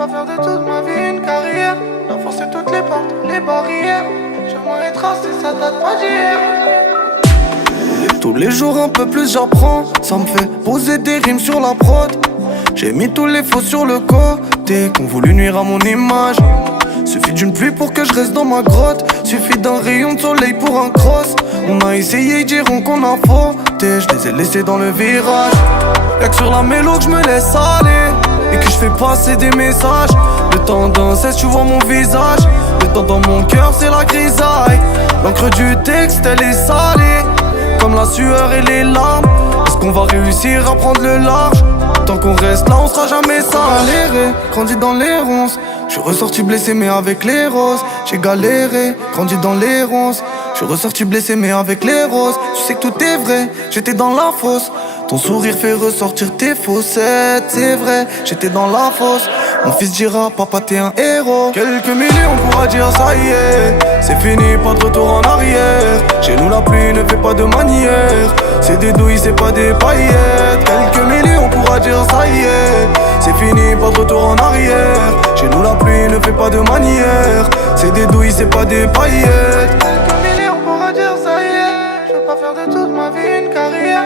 pas faire de toute ma vie une carrière. Dois forcer toutes les portes, les barrières. J'aimerais tracer, ça date pas d'hier. Tous les jours un peu plus j'apprends. Ça me fait poser des rimes sur la prod. J'ai mis tous les faux sur le côté qu'on voulu nuire à mon image. Suffit d'une pluie pour que je reste dans ma grotte. Suffit d'un rayon de soleil pour un cross. On a essayé, ils diront qu'on a fauté. Je les ai laissés dans le virage. Y'a que sur la mélo que je me laisse aller et que je fais passer des messages. Le temps d'un cesse, tu vois mon visage. Le temps dans mon cœur, c'est la grisaille. L'encre du texte, elle est salée comme la sueur et les larmes. Est-ce qu'on va réussir à prendre le large? Tant qu'on reste là, on sera jamais sans galéré, grandi dans les ronces. Je suis ressorti blessé mais avec les roses. J'ai galéré, grandi dans les ronces. Je suis ressorti blessé mais avec les roses. Tu sais que tout est vrai, j'étais dans la fosse. Ton sourire fait ressortir tes faussettes. C'est vrai, j'étais dans la fosse. Mon fils dira, papa t'es un héros. Quelques milliers on pourra dire ça y est. C'est fini, pas de retour en arrière. Chez nous la pluie ne fait pas de manière. C'est des douilles, c'est pas des paillettes. Quelques milliers on pourra dire ça y est. C'est fini, pas de retour en arrière. Chez nous la pluie ne fait pas de manière. C'est des douilles, c'est pas des paillettes. Quelques milliers on pourra dire ça y est. Je veux pas faire de toute ma vie une carrière.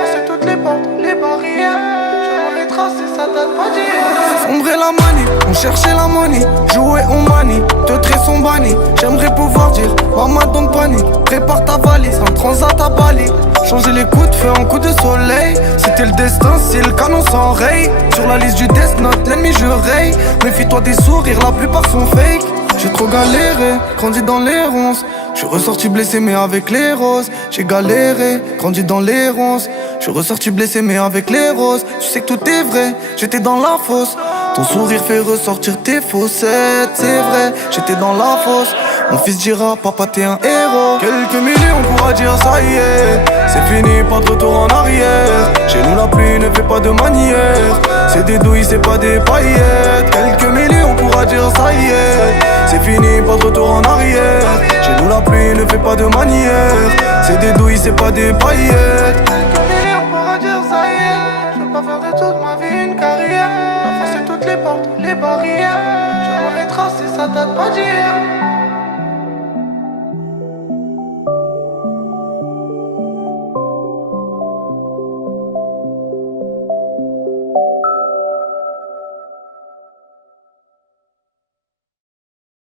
Forcer toutes les portes, les barrières. J'aimerais tracer, ça date pas d'hier. Sombrer la manie, on cherchait la money. Jouer on manie, te sont bannis. J'aimerais pouvoir dire, maman don't panique. Prépare ta valise, un transat à Bali. Changer les coups de feu en coups de soleil. C'était le destin, si le canon s'enraye. Sur la liste du Death Note, l'ennemi je raye. Méfie-toi des sourires, la plupart sont fake. J'ai trop galéré, grandi dans les ronces. Je suis ressorti blessé mais avec les roses. J'ai galéré, grandi dans les ronces. Je suis ressorti blessé mais avec les roses. Tu sais que tout est vrai, j'étais dans la fosse. Ton sourire fait ressortir tes faussettes. C'est vrai, j'étais dans la fosse. Mon fils dira, papa t'es un héros. Quelques milliers on pourra dire ça y est. C'est fini, pas de retour en arrière. Chez nous la pluie ne fait pas de manière. C'est des douilles, c'est pas des paillettes. Quelques milliers on pourra dire ça y est. C'est fini, pas de retour en arrière. Chez nous la pluie ne fait pas de manière. C'est des douilles, c'est pas des paillettes. Quelques milliers on pourra dire ça y est. Je veux pas faire de toute ma vie une carrière. Forcer toutes les portes, les barrières. J'aimerais tracer, ça date pas d'hier.